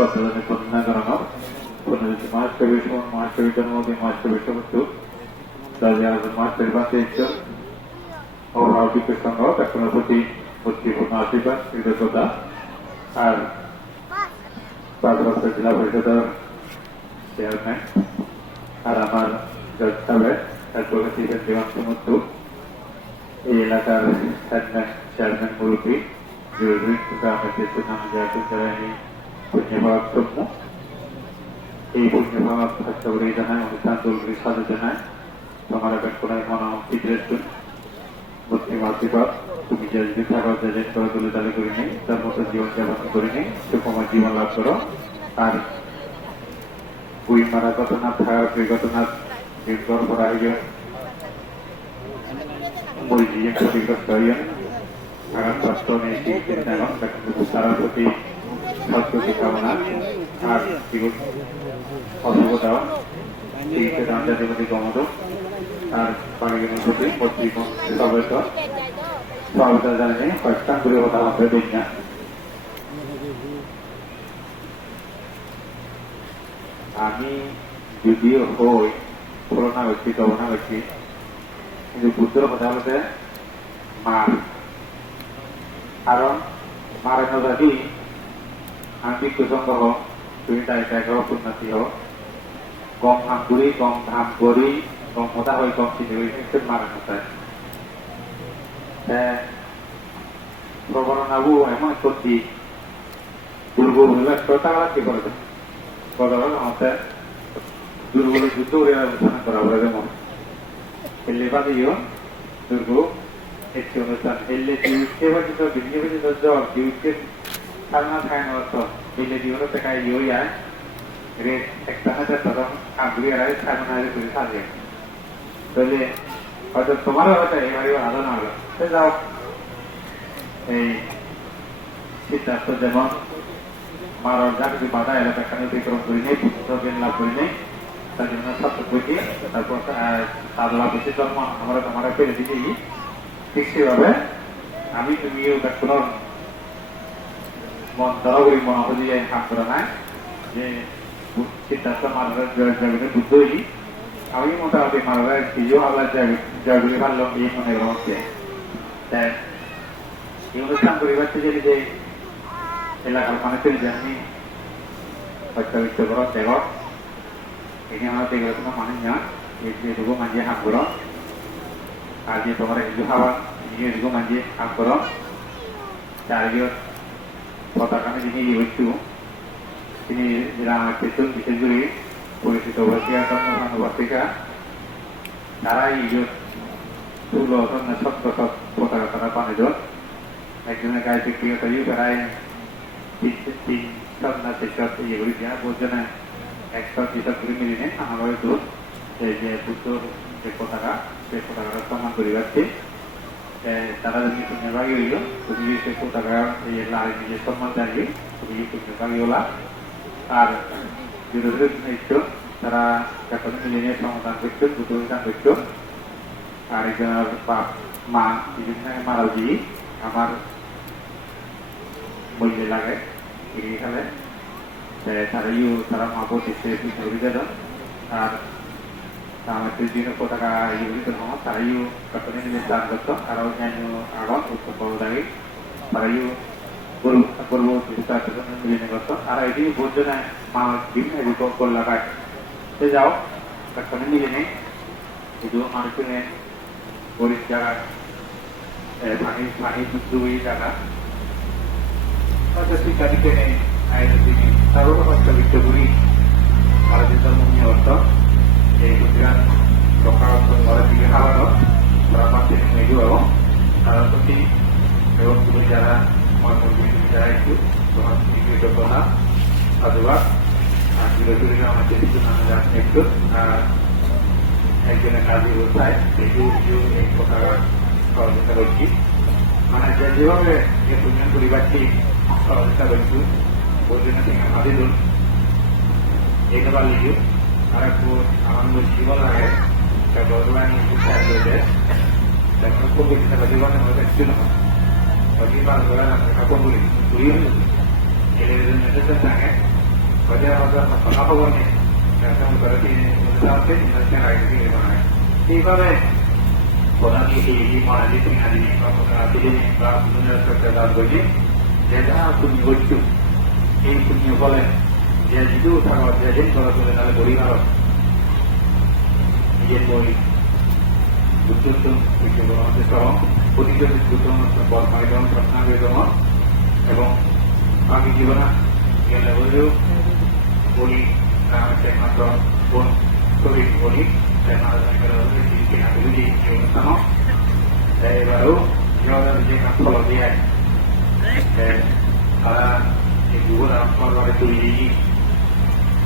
সত্যজনে কন্যা করানো পুনরুদ্ধ মহাষ্টবী সমন মহাষ্টবী জন্মদিন মহাষ্টবী সমস্ত রাজা মহাষ্টবী বাঁচে ইচ্ছুক অভাবিক সংঘ তার প্রতি ভক্তিপূর্ণ আশীর্বাদ কৃতজ্ঞতা আর পাঁচবছর জেলা পরিষদের চেয়ারম্যান আর আমার জজ সাহেব অ্যাডভোকেসি দেওয়ান সমস্ত এই এলাকার চেয়ারম্যান মুরব্বী গ্রামের দেশের নাম জায়গায় পুণ্যভাব সমূহ এই পুণ্যভাব হাস্যবরী জানায় অনুষ্ঠান দলগুলি সাজু জানায় তোমার এখন কোন মন বিদ্রের জন্য মাতৃভাব তুমি যে যদি থাকো যে যে করে তুলে তালে করে নেই তার মতো জীবন যাপন করে নেই সুকুমার জীবন লাভ করো আর বই মারা ঘটনা থাকার দুই ঘটনা নির্ভর করা হইয়া বই দিয়ে ক্ষতিগ্রস্ত হইয়া আঘাত প্রাপ্ত নেই চিন্তা এবং তার প্রতি কামনা আর আর জানিয়ে কয়েকটা হবে আমি যদিও হই করোনা ব্যক্তি করোনা ব্যক্তি কিন্তু বুদ্ধর কথা বলতে মার কারণ মারে নজাদি আমি কুসঙ্গ তাই তাই পুণ্যাসী হোক গম ধাম করি গম ধাম করি গম মোটা হই গম চিনি করি কিন্তু মারে নজায় প্রবণাবু এমন সত্যি দুর্গ হইলে কথা কি করবে বদল আমাদের দুর্বল যুদ্ধ আলোচনা করা বলে যেমন এলে বাদিও দুর্গ একটি অনুষ্ঠান এলে দিউকে বাদিত বিনিয়ে বাদিত জল দিউকে সামনা খায় না অর্থ এলে দিউনো টাকা ইয়ে যায় রে একটা হাজার তখন কামড়ি আড়াই সামনা হাজার করে সাজে তাহলে হয়তো তোমারও হয়তো এবারে ভালো না হলো সে যাও এই সিদ্ধার্থ যেমন মারার জাগতি বাধা এলাকাখানে অতিক্রম করি নেই জ্ঞান লাভ করি নেই তার জন্য ছাত্র বইটি তারপর সাদলা বেশি জন্ম আমরা তোমরা পেরে দিতেই ঠিক সেভাবে আমি তুমিও কোনো মন ধরা করি মনে হতে যে কাম করা নাই যে সিদ্ধার্থ মারার জগতে বুদ্ধ হইলি আমি মোটামুটি মারার নিজেও আবার জয়গুলি ভালো এই মনে হচ্ছে এই অনুষ্ঠান পরিবার থেকে যে এলাকার মানুষের জন্য হত্যবিত্ত করো দেব ini আমার tinggal sama mananya ini juga manje hampuro আজকে তোমার হিন্দু খাবার ini juga manje hampuro চারিও পতাকানে যিনি হইছু তিনি পেছন বিশেষ করে পরিচিত বসিয়া কর্মসানুবাসিকা তারাই তুলো সত্য সব পতাকা তারা পানে জন একজনের গায়ে বিক্রিয় তৈরি প্রায় তিন সব না সেসব ইয়েগুলি দেওয়া বোঝনে একশো যেসব করে মিলিনে আমার হয়তো যে বুদ্ধর যে পতাকা, সেই পতাকাটা সম্মান করে যাচ্ছে তারা যদি পুণ্যভাগী হইল তুমি সেই পতাকা এই লাড়ি নিজে সম্মান জানবি তুমি পুণ্যভাগী হলা আর বিরোধী নিত্য তারা এখন মিলিনে সমাধান করছ দুটো গান করছ আর একজনের বাপ মা বিভিন্ন মারা দিয়ে আমার মূল্যে লাগে খেলে তারা ইউ তারা সুবিধা দেন আর দিন পতাকা দান করত আর অন্যান্য আগত উত্তর বড় দাঁড়িয়ে তারা ইউ গরু গরু তার জন্য মিলিয়ে করত আর এটি বোঝনে মা বিভিন্ন এদিকে করলা পায় সে যাও কখনো মিলে নেই শুধু মানুষের গরিব জায়গা পানি পানি দুই জায়গা hanya jika dikene air ini taruh apa sekali keburi kalau kita ඒ විද්‍යාන් ලෝකාවතන් වල දිහාවන බ්‍රහ්මයෙන් නියුවව අරපති මෙවන් පුදුජාන මාතෘකාවක් විදායක සමත් විදියට බහ අදවා අදිරතුරිනා මැදිතුනා එක්ක එකන කාදී වසයි ඒකෝ එක් පොතක් කවදාවත් mana jadi orang dia punya tu dibati kalau kita bantu boleh nanti ngambil dulu dia kembali dulu నాకు ఆనంద జీవనాలే గౌరవాన్ని చూసాడే ಕರ್ಕೊಂಡಿದ್ದ ಬದಿವಾನ ವ್ಯಕ್ತಿನ ಬದಿವಾನಗಳ ನಾನು ಕರ್ಕೊಂಡ್ಬಿಡಿ ಉಳಿಯುವುದು ನಡೆಸಿದ್ದಾಗ ಬದಿಯಾದ ಪಾಪವನ್ನೇ ಕರ್ಕೊಂಡು ಬರತೀನಿ ಮುಂದಾಗ್ತದೆ ನಿನ್ನಷ್ಟೇ ಆಗಿದೆ ಹೀಗಾದ್ರೆ ಕೊನೆಗೆ ಈ ಮಾಡಿ ತಿಂಗಳಿಗೆ ಮುಂದಿನ ಬಗ್ಗೆ ಎಲ್ಲ ಪುಣ್ಯ ಗೊತ್ತು ಈ ಪುಣ್ಯ ಕೊಲೆ orto yaitu dengan lokal pengelola tiga hal no berapa sih ini juga kalau seperti lewat berbicara maupun berbicara itu Tuhan sedikit berdoa adalah আর বিরোধীরা আমাদের কিছু নামে রাজনীতি আর একজনের কাজী অবস্থায় এই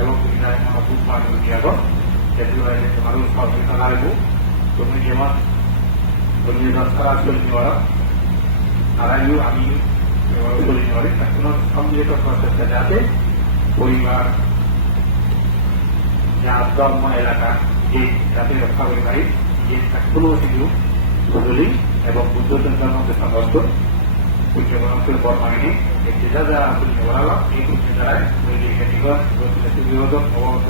kita sekolah oh kalau kita mampu mampu jauh jadi orang harus kalau kita lalu kemudian kemudian sekarang sudah তারাইও আমি বলি পারি কোনো সম্মিলিত প্রচেষ্টা যাতে পরিবার যা ধর্ম এলাকা যে যাতে রক্ষা করে পারি যে কোনো কিছু বদলি এবং বুদ্ধতন্ত্রের মধ্যে সংঘর্ষ সূর্যবংশের বর্মায়নে একটি যা যা সূর্য বরাবর এই সূর্য দ্বারায় বৈদিক বিভাগ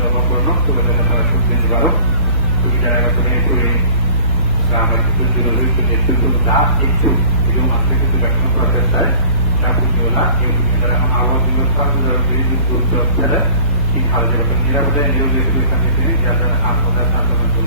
অবকরণ তুলে ধরে তারা সূর্য নিবারক সুবিধা করে করে ramai tujuh ribu itu itu tak itu itu masih itu bahkan proses saya saya punya lah yang punya dalam awal juga kan dalam diri itu ada di hal yang pengira pada yang dia itu kan itu ini ada apa ada satu untuk